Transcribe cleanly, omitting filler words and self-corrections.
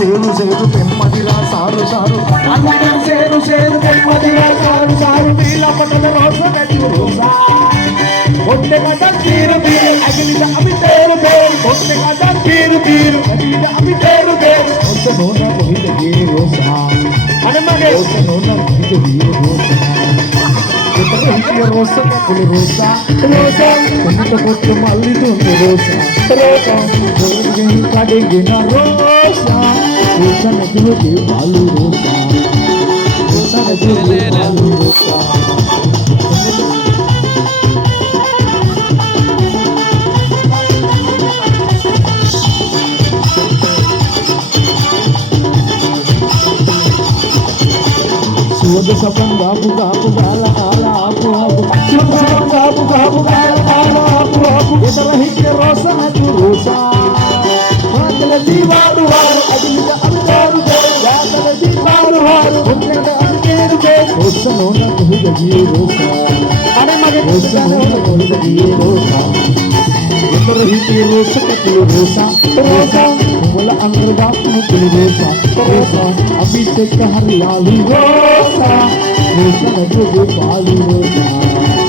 సేరు సేరు పెమ్మదిరా sir sir సేరు సేరు పెమ్మదిరా సారు సారు నీల పట్టణ రోజు గడిపు రోజా ఒట్టె కట తీరు తీరు అగిలిద అవి తేరు తేరు ఒట్టె కట తీరు తీరు అగిలిద అవి తేరు తేరు ఒట్టె నోన కొహిద గీరు రోజా అనమగే ఒట్టె నోన కొహిద గీరు రోజా ఒట్టె రోజా కపులు రోజా రోజా ఎంత కొట్టు మల్లి తుంది రోజా రోజా రోజా కడిగిన రోజా रोसा नदियों के बालू रोसा रोसा नदियों के बालू रोसा सुवद सपन गापु गापु गाला आला आपु आपु सुवद सपन गापु गापु गाला आला आपु आपु इधर ही के रोसा नदियों रोसा मातल जीवाडु वार अदिलिदा अबदारु दे यातल जीवाडु वार उन्नत अंकेरु दे रोसा नोना कोहिद जी रोसा अरे मगे रोसा नोना कोहिद जी रोसा इधर ही के रोसा कतु रोसा रोसा बोला अंदर बाप में कुल रोसा रोसा अभी तक हरियाली रोसा रोसा नजो दे पाली रोसा